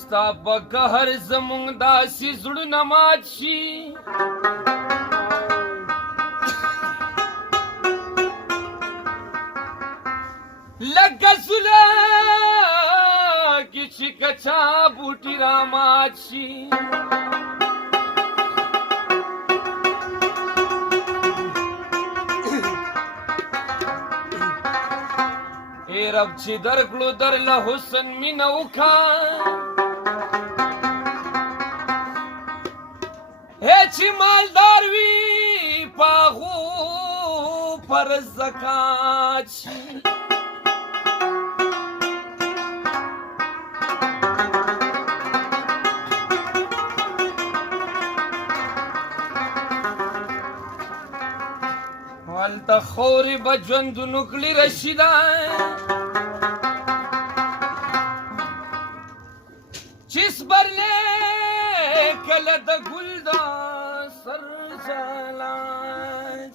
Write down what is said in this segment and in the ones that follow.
ستا په قهر زمونږ داسې زړونه مات شي لکه سوله کې چې کچا بوټي رامات شي ای رب چې درکړو درله حسن مینه وکړه ای چې مالدار وي په هغو پر زکات شي هلته خورې به ژوندونو کړي رشیده چې سپرلی کله د ګل د سر جلا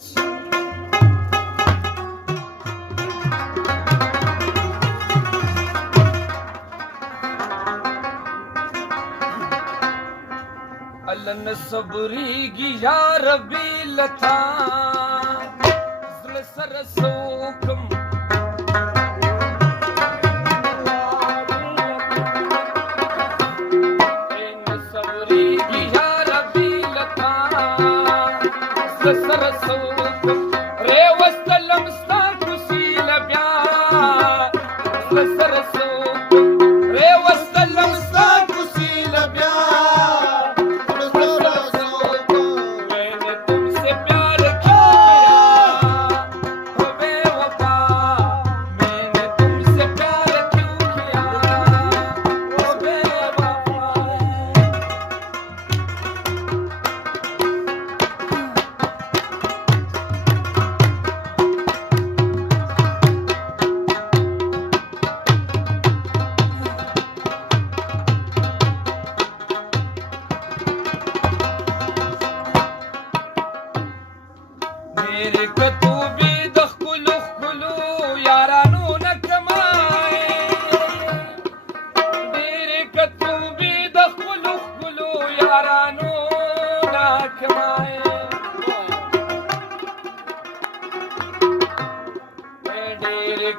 شي الله نه صبرېږي یا ربي لتا زړه سره څه وکړم نه صبرېږي یا ربي لتا زړه سره څه وکړم رېوستلم ستا کوڅې له بیا زړه سره څه وکړم رېوستلم ستا کوڅې له بیا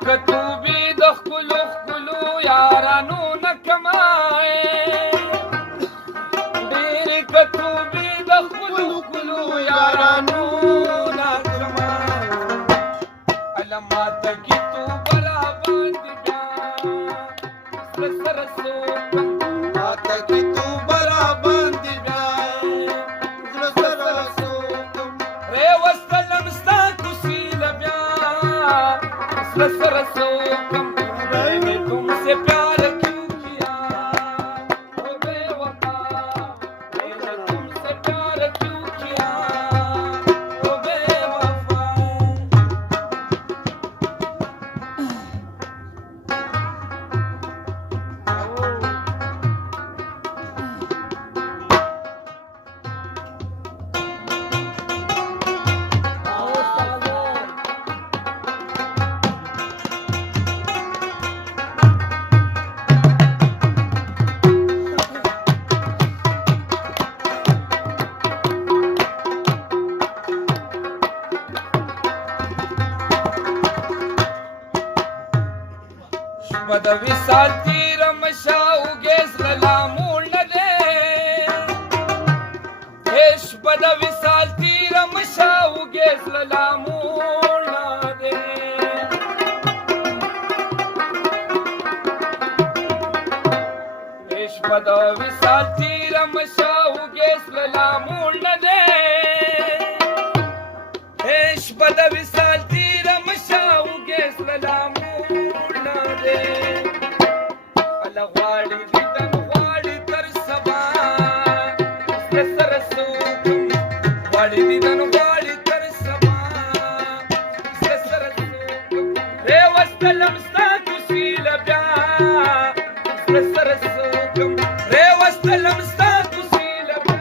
کتوبی د خپلو خپلو یارانو نه کمای ډېرې کتوبی د خپلو خپلو یارانو نه کمای الله ماته کتوب را باندې بیا زړه سره څه وکړم ماته کتوب را باندې بیا زړه سره څه وکړم رېوستلم ستا کوڅې له بیا زړه سره څه وکړم میں نے تم سے پیار کیوں کیا او بے وفا میں نے تم سے پیار کیوں کیا او بے وفا شپه د وصال تېره مشه اوږې زړه لا موړ نه دی شپه د وصال تېره مشه اوږې زړه لا موړ نه دی شپه د وصال تېره مشه اوږې زړه لا موړ نه دی شپه د وصال تېره مشه اوږې زړه لا موړ الله غواړي دیدن غواړي تر سبا زړه سره څه وکړم غواړي دیدن غواړي تر سبا زړه سره څه وکړم رېوستلم ستا کوڅې له بیا زړه سره څه وکړم رېوستلم ستا کوڅې له بیا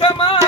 کما